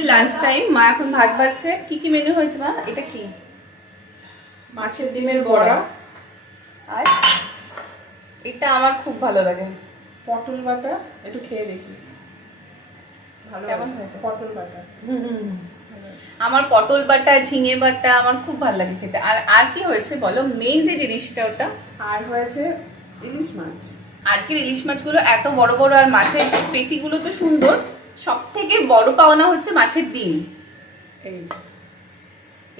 আমাদের lunch time. মা এখন ভাত বাড়ছে। কি কি মেনু হয়েছে মা? এটা কি? মাছের ডিমের বড়া, আর এটা আমার খুব ভালো লাগে, পটল বাটা। একটু খেয়ে দেখি ভালো কেমন হবে। হয়েছে? পটল বাটা আমার পটল বাটা, ঝিঙে বাটা আমার খুব ভালো লাগে খেতে। আর আর কি হয়েছে বলো, মেইন যে জিনিসটা ওটা। আর হয়েছে ইলিশ মাছ। আজকের ইলিশ মাছগুলো এত বড় বড়, আর মাছের পেটিগুলো তো সুন্দর। সব থেকে বড় পাওনা হচ্ছে মাছের ডিম। এই যে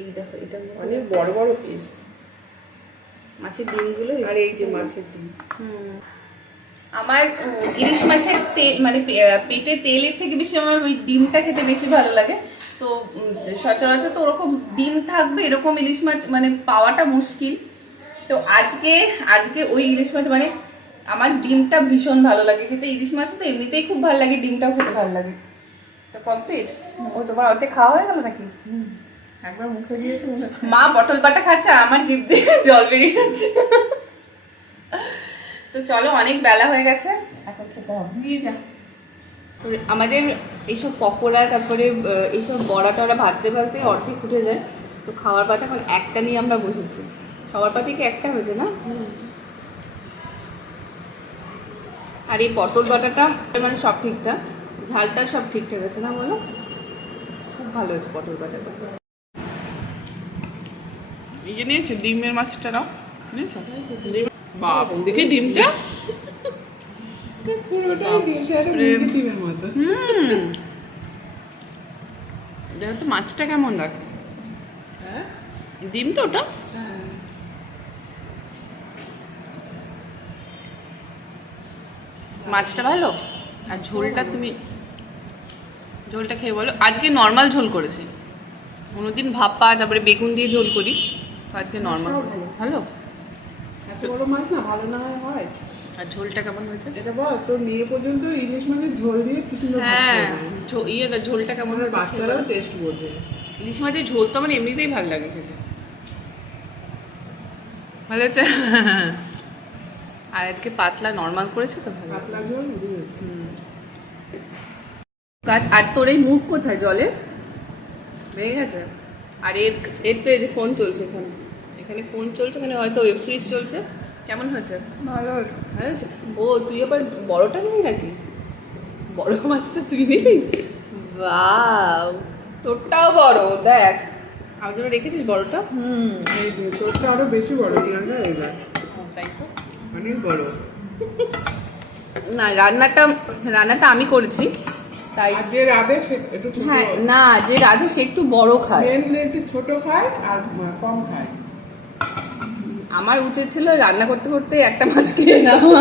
এই দেখো, এটা অনেক বড় বড় পিস মাছের ডিমগুলো। আর এই যে মাছের ডিম। আমার ইলিশ মাছের তেল মানে পেটে তেলের থেকে বেশি আমার ওই ডিমটা খেতে বেশি ভালো লাগে। তো সচরাচর তো ওরকম ডিম থাকবে এরকম ইলিশ মাছ মানে পাওয়াটা মুশকিল। তো আজকে আজকে ওই ইলিশ মাছ মানে আমার ডিমটা ভীষণ ভালো লাগে খেতে। ইলিশ মাছ তো এমনিতেই খুব ভালো লাগে, ডিমটাও খেতে ভালো লাগে। তো কমপ্লিট। ও তোমার অর্ধেক খাওয়া হয়ে গেল নাকি? একবার মুখে দিয়েছে মনে হয়। মা পটল বাটা খাচ্ছে আর আমার জিভ দিয়ে জল বেরিয়ে যাচ্ছে। তো চলো, অনেক বেলা হয়ে গেছে, এখন খেতে হবে। দিয়ে যা। আমাদের এইসব পকোড়া তারপরে এইসব বড়া টড়া ভাজতে ভাজতে অর্ধেক উঠে যায়। তো খাওয়ার পাতে এখন একটা নিয়ে আমরা বসেছি। সবার পাতে কি একটা হয়েছে না? আর এই পটল বাটাটা মানে সব ঠিকঠাক, ঝালটা সব ঠিকঠাক আছে না বলো? খুব ভালো হয়েছে পটল বাটাটা। এই যে নিয়েছো ডিমের মাছটা নাও, নিয়েছো? বাপ, দেখি ডিমটা। পুরোটাই ডিম, সেটা মুরগির ডিমের মতো। দেখো তো মাছটা কেমন লাগে। হ্যাঁ ডিম তো ওটা। হ্যাঁ। মাছটা ভালো। আর ঝোলটা তুমি ঝোলটা খেয়ে বলো। আজকে নর্মাল ঝোল করেছি, কোনোদিন ভাপা তারপরে বেগুন দিয়ে ঝোল করি, তো আজকে নর্মাল। ভালো। ভালো। এত বড় মাছ না ভালো না হয়। আর ঝোলটা কেমন হয়েছে? এটা বল, তোর মেয়ে পর্যন্ত ইলিশ মাছের ঝোল দিয়ে কি সুন্দর ভাত হ্যাঁ, খাবে। ইয়েটা ঝোলটা কেমন আমাদের হয়েছে? বাচ্চারাও টেস্ট বোঝে। ইলিশ মাছের ঝোল তো আমার এমনিতেই ভালো লাগে খেতে। ভালো হচ্ছে। আর আজকে পাতলা নর্মাল করেছে তো ভালো। পাতলা ঝোল বুঝেছি। আর তোর এই মুখ কোথায় জলে ভেঙে গেছে? আর এর এর তো এই যে ফোন চলছে, এখানে এখানে ফোন চলছে, এখানে হয়তো ওয়েব সিরিজ চলছে। কেমন হয়েছে? ভালো ভালো হয়েছে। ও তুই আবার বড়টা নিবি নাকি? বড় মাছটা তুই নিবি? বাহ, তোরটাও বড় দেখ। আমার জন্য রেখেছিস বড়টা? এই যে তোরটা আরো বেশি বড় প্রিয়াঙ্কা, এবার তাই তো। অনেক বড়। না, রান্নাটা আমি করেছি তাই। আর যে রাধে সে একটু ছোট। হ্যাঁ, না, যে রাধে সে একটু বড় খায়। মেন ছোট খায় আর কম খায়। আমার উচিত ছিল রান্না করতে করতে একটা মাছ খেয়ে নেওয়া।